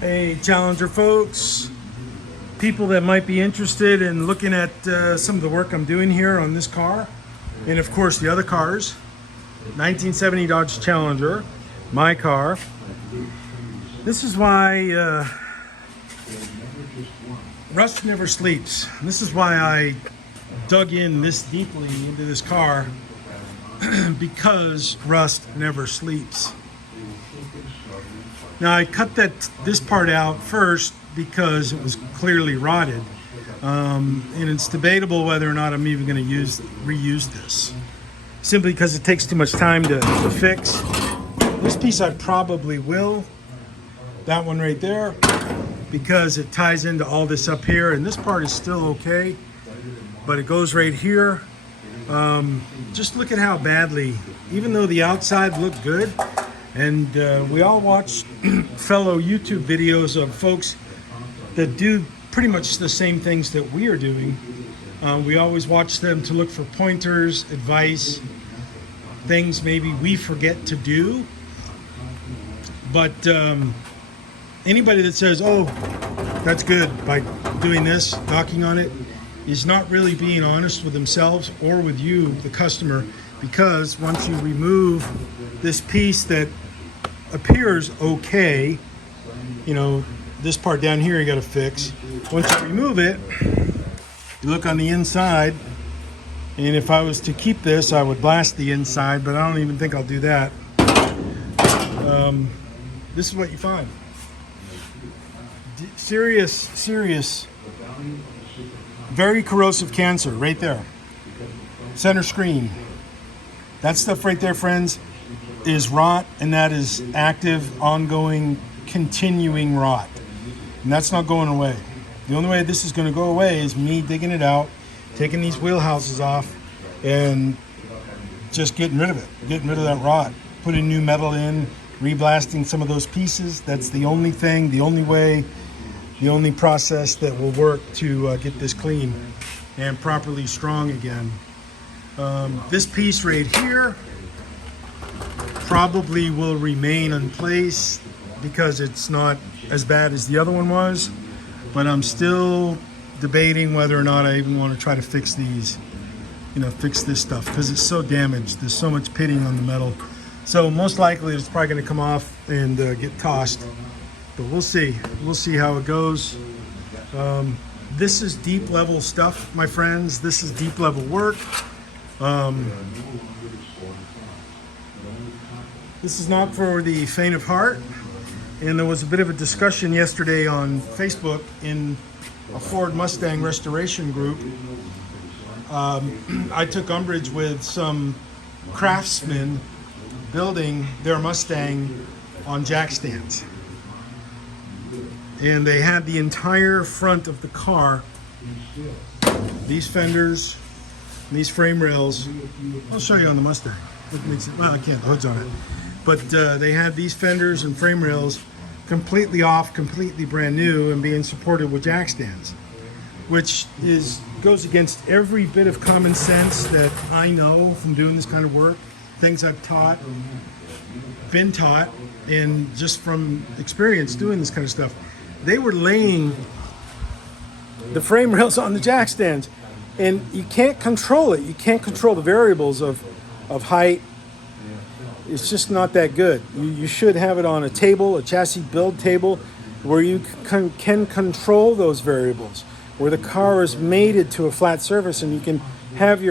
Hey, Challenger folks, people that might be interested in looking at some of the work I'm doing here on this car, and of course the other cars. 1970 Dodge Challenger, my car. This is why rust never sleeps. This is why I dug in this deeply into this car, because rust never sleeps. Now I cut this part out first because it was clearly rotted, and it's debatable whether or not I'm even going to reuse this, simply because it takes too much time to fix. This piece I probably will. That one right there, because it ties into all this up here, and this part is still okay, but it goes right here. Just look at how badly, even though the outside looked good, and we all watch fellow YouTube videos of folks that do pretty much the same things that we are doing. We always watch them to look for pointers, advice, things maybe we forget to do. But anybody that says, oh, that's good by doing this, knocking on it, is not really being honest with themselves or with you, the customer, because once you remove this piece that appears okay, you know, this part down here you got to fix. Once you remove it, you look on the inside, and if I was to keep this, I would blast the inside, but I don't even think I'll do that. This is what you find. Serious, very corrosive cancer right there. Center screen. That stuff right there, friends, is rot, and that is active, ongoing, continuing rot. And that's not going away. The only way this is going to go away is me digging it out, taking these wheelhouses off, and just getting rid of it, getting rid of that rot, putting new metal in, reblasting some of those pieces. That's the only thing, the only way, the only process that will work to get this clean and properly strong again. This piece right here probably will remain in place because it's not as bad as the other one was, but I'm still debating whether or not I even want to try to fix these, fix this stuff, because it's so damaged. There's so much pitting on the metal. So most likely it's probably going to come off and get tossed, but we'll see. We'll see how it goes. This is deep level stuff, my friends. This is deep level work. This is not for the faint of heart. And there was a bit of a discussion yesterday on Facebook in a Ford Mustang restoration group. I took umbrage with some craftsmen building their Mustang on jack stands. And they had the entire front of the car, these fenders, these frame rails. I'll show you on the Mustang. What makes it, well, I can't, the hood's on it. But they had these fenders and frame rails completely off, completely brand new, and being supported with jack stands, which goes against every bit of common sense that I know from doing this kind of work, things I've been taught, and just from experience doing this kind of stuff. They were laying the frame rails on the jack stands, and you can't control it. You can't control the variables of height. It's just not that good. You should have it on a table, a chassis build table, where you can control those variables, where the car is mated to a flat surface, and you can have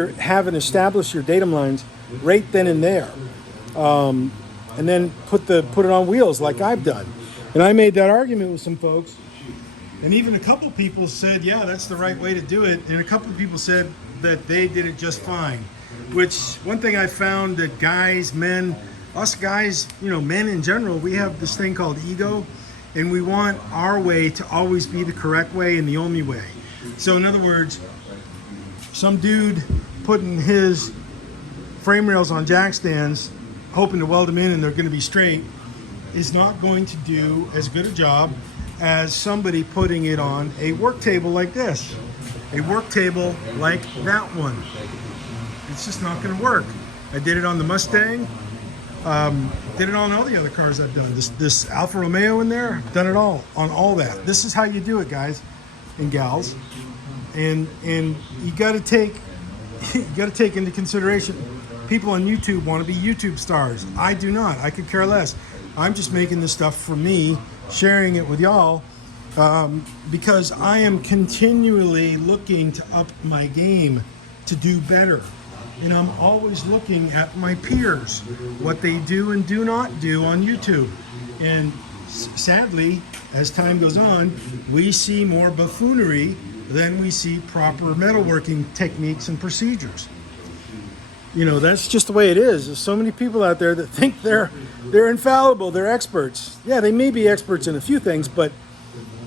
and establish your datum lines right then and there, and then put it on wheels like I've done. And I made that argument with some folks, and even a couple people said, yeah, that's the right way to do it, and a couple of people said that they did it just fine. Which, one thing I found that us guys, men in general, we have this thing called ego, and we want our way to always be the correct way and the only way. So in other words, some dude putting his frame rails on jack stands, hoping to weld them in and they're going to be straight, is not going to do as good a job as somebody putting it on a work table like this, a work table like that one. It's just not going to work. I did it on the Mustang. Did it on all the other cars I've done. This Alfa Romeo in there, I've done it all on all that. This is how you do it, guys and gals. And you got to take into consideration, people on YouTube want to be YouTube stars. I do not. I could care less. I'm just making this stuff for me, sharing it with y'all, because I am continually looking to up my game, to do better. And I'm always looking at my peers, what they do and do not do on YouTube. And sadly, as time goes on, we see more buffoonery than we see proper metalworking techniques and procedures. You know, that's just the way it is. There's so many people out there that think they're infallible, they're experts. Yeah, they may be experts in a few things, but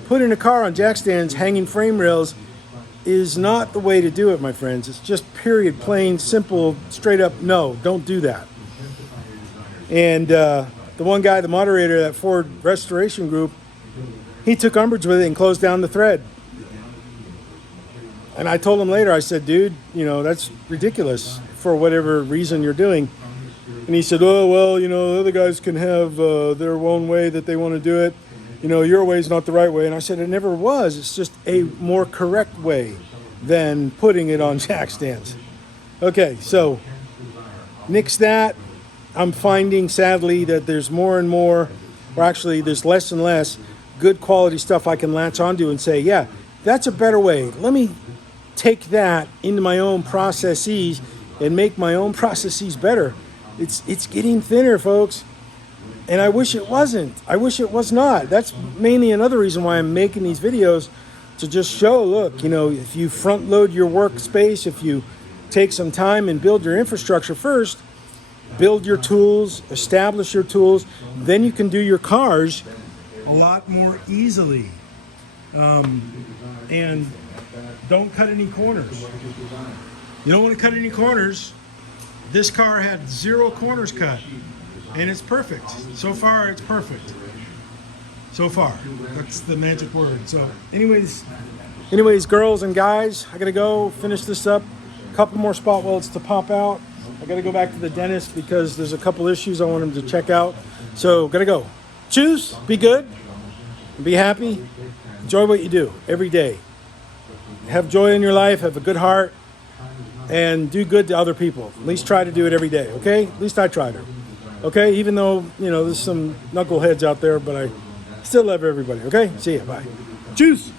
putting a car on jack stands, hanging frame rails, is not the way to do it, my friends. It's just period, plain, simple, straight up, no, don't do that. And the one guy, the moderator of that Ford restoration group, he took umbrage with it and closed down the thread. And I told him later, I said, dude, you know, that's ridiculous for whatever reason you're doing. And he said, oh, well, you know, the other guys can have their own way that they want to do it. You know, your way is not the right way. And I said, it never was. It's just a more correct way than putting it on jack stands. Okay, so nix that. I'm finding, sadly, that there's more and more, or actually there's less and less good quality stuff I can latch onto and say, yeah, that's a better way. Let me take that into my own processes and make my own processes better. It's getting thinner, folks. And I wish it wasn't. I wish it was not. That's mainly another reason why I'm making these videos, to just show, look, you know, if you front load your workspace, if you take some time and build your infrastructure first, build your tools, establish your tools, then you can do your cars a lot more easily. And don't cut any corners. You don't want to cut any corners. This car had 0 corners cut. And it's perfect. So far, it's perfect. So far. That's the magic word. So anyways, girls and guys, I got to go finish this up. A couple more spot welds to pop out. I got to go back to the dentist because there's a couple issues I want him to check out. So got to go. Choose. Be good. Be happy. Enjoy what you do every day. Have joy in your life. Have a good heart. And do good to other people. At least try to do it every day. Okay? At least I try to. Okay, even though, you know, there's some knuckleheads out there, but I still love everybody. Okay, see ya, bye. Cheers.